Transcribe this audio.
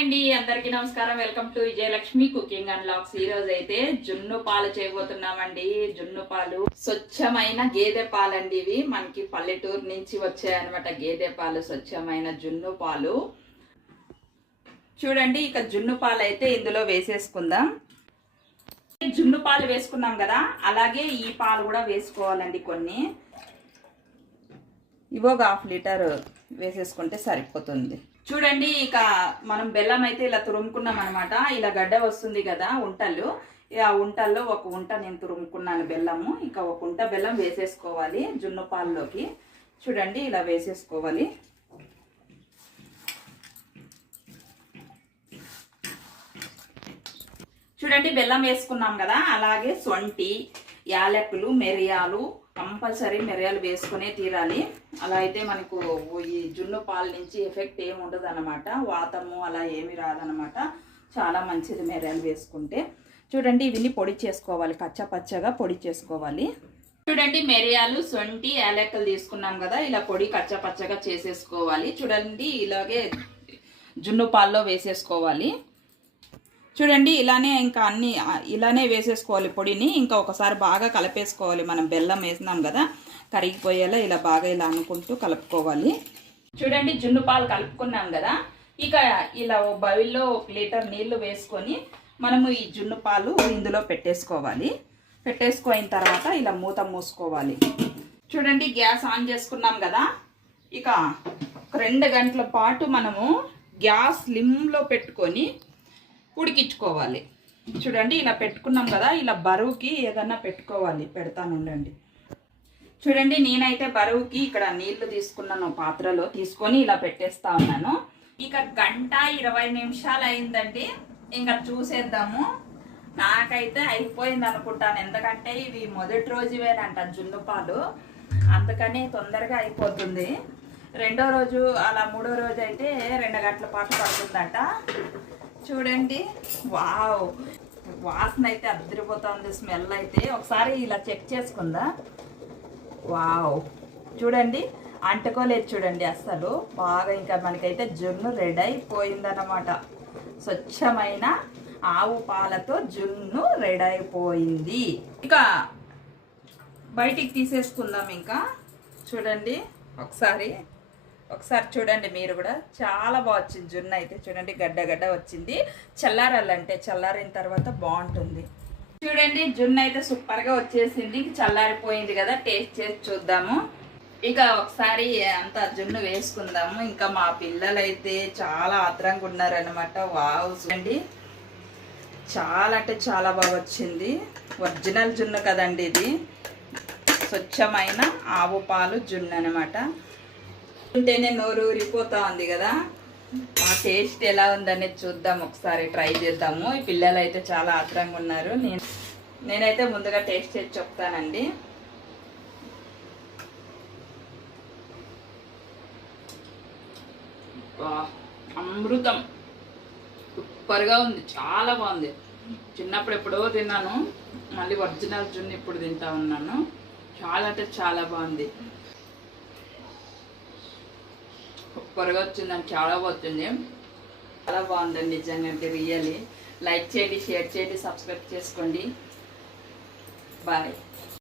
అండి అందరికీ నమస్కారం. Welcome to Vijayalakshmi cooking and vlogs. ఈ రోజు అయితే జున్ను పాలు చేయబోతున్నామండి. జున్ను పాలు స్వచ్ఛమైన గేదె పాలండి. ఇవి మనకి పల్లెటూరు నుంచి వచ్చాయన్నమాట. గేదె పాలు, స్వచ్ఛమైన జున్ను పాలు. చూడండి, ఇక జున్ను పాలు అయితే ఇందులో వేసేసుకుందాం. జున్ను పాలు వేసుకున్నాం కదా, అలాగే ఈ పాలు కూడా వేసుకోవాలండి. కొన్ని ఇవో 1/2 లీటర్ వేసేసుకుంటే సరిపోతుంది. చూడండి, ఇక మనం బెల్లం అయితే ఇలా తురుముకున్నాం అనమాట. ఇలా గడ్డ వస్తుంది కదా ఉంటలు, ఆ ఉంటల్లో ఒక ఉంట నేను తురుముకున్నాను బెల్లము. ఇక ఒక ఉంట బెల్లం వేసేసుకోవాలి జున్ను పాల్లోకి. చూడండి, ఇలా వేసేసుకోవాలి. చూడండి, బెల్లం వేసుకున్నాం కదా, అలాగే సొంటి, యాలకులు, మిరియాలు, కంపల్సరీ మిరియాలు వేసుకునే తీరాలి. అలా అయితే మనకు ఈ జున్ను పాల నుంచి ఎఫెక్ట్ ఏమి ఉండదు అనమాట. వాతము అలా ఏమి రాదనమాట. చాలా మంచిది మిరియాలు వేసుకుంటే. చూడండి, ఇవన్నీ పొడి చేసుకోవాలి, కచ్చపచ్చగా పొడి చేసుకోవాలి. చూడండి, మిరియాలు, సొంటి, యాలకులు తీసుకున్నాం కదా, ఇలా పొడి కచ్చపచ్చగా చేసేసుకోవాలి. చూడండి, ఇలాగే జున్ను పాల్లో వేసేసుకోవాలి. చూడండి, ఇలానే ఇంకా అన్ని ఇలానే వేసేసుకోవాలి పొడిని. ఇంకా ఒకసారి బాగా కలిపేసుకోవాలి. మనం బెల్లం వేసినాం కదా, కరిగిపోయేలా ఇలా బాగా ఇలా అనుకుంటూ కలుపుకోవాలి. చూడండి, జున్ను పాలు కలుపుకున్నాం కదా, ఇక ఇలా ఓ బౌల్లో 1 లీటర్ నీళ్లు వేసుకొని మనము ఈ జున్ను పాలు ఇందులో పెట్టేసుకోవాలి. పెట్టేసుకున్న తర్వాత ఇలా మూత మూసుకోవాలి. చూడండి, గ్యాస్ ఆన్ చేసుకున్నాం కదా, ఇక 2 గంటల పాటు మనము గ్యాస్ స్లిమ్లో పెట్టుకొని ఉడికించుకోవాలి. చూడండి, ఇలా పెట్టుకున్నాం కదా, ఇలా బరువుకి ఏదన్నా పెట్టుకోవాలి. పెడతాను ఉండండి. చూడండి, నేనైతే బరువుకి ఇక్కడ నీళ్లు తీసుకున్నాను, పాత్రలో తీసుకొని ఇలా పెట్టేస్తా ఉన్నాను. ఇక 1:20 నిమిషాలు అయిందండి. ఇంకా చూసేద్దాము. నాకైతే అయిపోయింది అనుకుంటాను, ఎందుకంటే ఇవి మొదటి రోజువేనంట జున్ను పాలు, అందుకని తొందరగా అయిపోతుంది. రెండో రోజు అలా మూడో రోజు అయితే 2 గంటల పాటు పడుతుందంట. చూడండి, వావ్, వాసన అయితే అద్దరిపోతుంది. స్మెల్ అయితే ఒకసారి ఇలా చెక్ చేసుకుందా. వావ్, చూడండి, అంటుకోలేదు చూడండి అస్సలు. బాగా ఇంకా మనకైతే జున్ను రెడీ అయిపోయిందన్నమాట. స్వచ్ఛమైన ఆవు పాలతో జున్ను రెడీ అయిపోయింది. ఇక బయటికి తీసేసుకుందాం. ఇంకా చూడండి, ఒకసారి చూడండి మీరు కూడా. చాలా బాగా వచ్చింది జున్ను అయితే. చూడండి, గడ్డ వచ్చింది. చల్లారాలంటే చల్లారిన తర్వాత బాగుంటుంది. చూడండి, జున్ను అయితే సూపర్గా వచ్చేసింది. చల్లారిపోయింది కదా, టేస్ట్ చేసి చూద్దాము. ఇక ఒకసారి అంతా జున్ను వేసుకుందాము. ఇంకా మా పిల్లలు అయితే చాలా ఆత్రంగా ఉన్నారనమాట. వావ్, చూడండి, చాలా అంటే చాలా బాగా వచ్చింది. ఒరిజినల్ జున్ను కదండి ఇది. స్వచ్ఛమైన ఆవు పాలు జున్ను అనమాట. ఉంటేనే నోరు ఊరిపోతా ఉంది కదా. ఆ టేస్ట్ ఎలా ఉందనేది చూద్దాం, ఒకసారి ట్రై చేద్దాము. ఈ పిల్లలు అయితే చాలా ఆత్రంగా ఉన్నారు. నేనైతే ముందుగా టేస్ట్ చేసి చెప్తానండి. అమృతం, సూపర్గా ఉంది, చాలా బాగుంది. చిన్నప్పుడు ఎప్పుడో తిన్నాను, మళ్ళీ ఒరిజినల్ జున్ను ఇప్పుడు తింటా ఉన్నాను. చాలా అంటే చాలా బాగుంది, సూపర్గా వచ్చిందండి. చాలా బాగుంది, చాలా బాగుందండి నిజంగా. రియల్లీ లైక్ చేయండి, షేర్ చేయండి, సబ్స్క్రైబ్ చేసుకోండి. బాయ్.